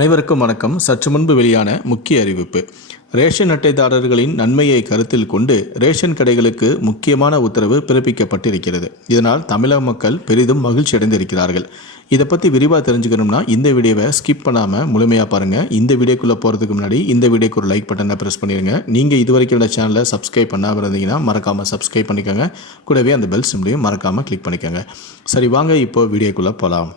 அனைவருக்கும் வணக்கம். சற்று முன்பு வெளியான முக்கிய அறிவிப்பு. ரேஷன் அட்டைதாரர்களின் நன்மையை கருத்தில் கொண்டு ரேஷன் கடைகளுக்கு முக்கியமான உத்தரவு பிறப்பிக்கப்பட்டிருக்கிறது. இதனால் தமிழக மக்கள் பெரிதும் மகிழ்ச்சி அடைந்திருக்கிறார்கள். இதை பற்றி விரிவாக தெரிஞ்சுக்கணும்னா இந்த வீடியோவை ஸ்கிப் பண்ணாமல் முழுமையாக பாருங்கள் இந்த வீடியோக்குள்ளே போகிறதுக்கு முன்னாடி இந்த வீடியோக்கு ஒரு லைக் பட்டனை ப்ரெஸ் பண்ணிடுங்க நீங்கள் இது வரைக்கும் இந்த சேனலை சப்ஸ்கிரைப் பண்ணாமல் இருந்தீங்கன்னா மறக்காமல் சப்ஸ்கிரைப் பண்ணிக்கோங்க. கூடவே அந்த பெல் சிம்லையும் மறக்காமல் கிளிக் பண்ணிக்கோங்க. சரி வாங்க இப்போ வீடியோக்குள்ளே போகலாம்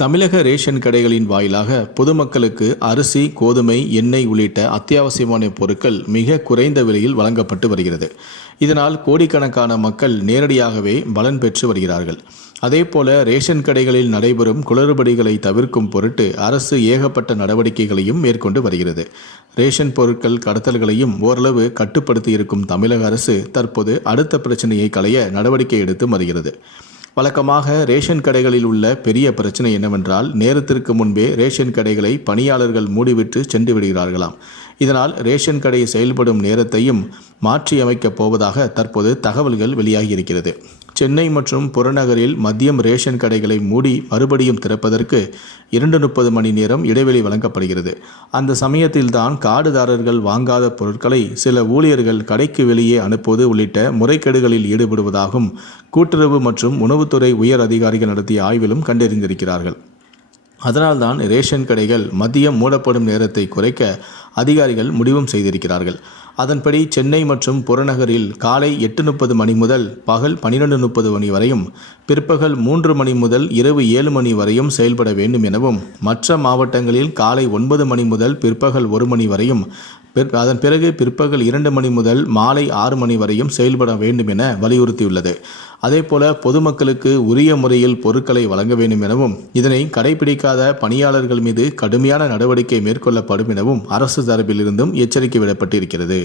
தமிழக ரேஷன் கடைகளின் வாயிலாக பொதுமக்களுக்கு அரிசி கோதுமை எண்ணெய் உள்ளிட்ட அத்தியாவசியமான பொருட்கள் மிக குறைந்த விலையில் வழங்கப்பட்டு வருகிறது. இதனால் கோடிக்கணக்கான மக்கள் நேரடியாகவே பலன் பெற்று வருகிறார்கள். அதேபோல ரேஷன் கடைகளில் நடைபெறும் குளறுபடிகளை தவிர்க்கும் பொருட்டு அரசு ஏகப்பட்ட நடவடிக்கைகளையும் மேற்கொண்டு வருகிறது. ரேஷன் பொருட்கள் கடத்தல்களையும் ஓரளவு கட்டுப்படுத்தி இருக்கும் தமிழக அரசு தற்போது அடுத்த பிரச்சனையை களைய நடவடிக்கை எடுத்து வருகிறது. வழக்கமாக ரேஷன் கடைகளில் உள்ள பெரிய பிரச்சனை என்னவென்றால் நேரத்திற்கு முன்பே ரேஷன் கடைகளை பணியாளர்கள் மூடிவிட்டு சென்று விடுகிறார்களாம். இதனால் ரேஷன் கடை செயல்படும் நேரத்தையும் மாற்றியமைக்கப் போவதாக தற்போது தகவல்கள் வெளியாகியிருக்கிறது சென்னை மற்றும் புறநகரில் மதியம் ரேஷன் கடைகளை மூடி மறுபடியும் திறப்பதற்கு இரண்டு முப்பது மணி நேரம் இடைவெளி வழங்கப்படுகிறது. அந்த சமயத்தில்தான் காடுதாரர்கள் வாங்காத பொருட்களை சில ஊழியர்கள் கடைக்கு வெளியே அனுப்புவது உள்ளிட்ட முறைகேடுகளில் ஈடுபடுவதாகவும் கூட்டுறவு மற்றும் உணவுத்துறை உயர் அதிகாரிகள் நடத்திய ஆய்விலும் கண்டறிந்திருக்கிறார்கள். அதனால்தான் ரேஷன் கடைகள் மதியம் மூடப்படும் நேரத்தை குறைக்க அதிகாரிகள் முடிவும் செய்திருக்கிறார்கள். அதன்படி சென்னை மற்றும் புறநகரில் காலை எட்டு முப்பது மணி முதல் பகல் பன்னிரெண்டு முப்பது மணி வரையும் பிற்பகல் மூன்று மணி முதல் இரவு ஏழு மணி வரையும் செயல்பட வேண்டும் எனவும் மற்ற மாவட்டங்களில் காலை ஒன்பது மணி முதல் பிற்பகல் ஒரு மணி வரையும் அதன் பிறகு பிற்பகல் இரண்டு மணி முதல் மாலை ஆறு மணி வரையும் செயல்பட வேண்டும் என வலியுறுத்தியுள்ளது. அதேபோல பொதுமக்களுக்கு உரிய முறையில் பொருட்களை வழங்க வேண்டும் எனவும் இதனை கடைபிடிக்காத பணியாளர்கள் மீது கடுமையான நடவடிக்கை மேற்கொள்ளப்படும் எனவும் அரசு தரப்பிலிருந்தும் எச்சரிக்கை விடப்பட்டிருக்கிறது.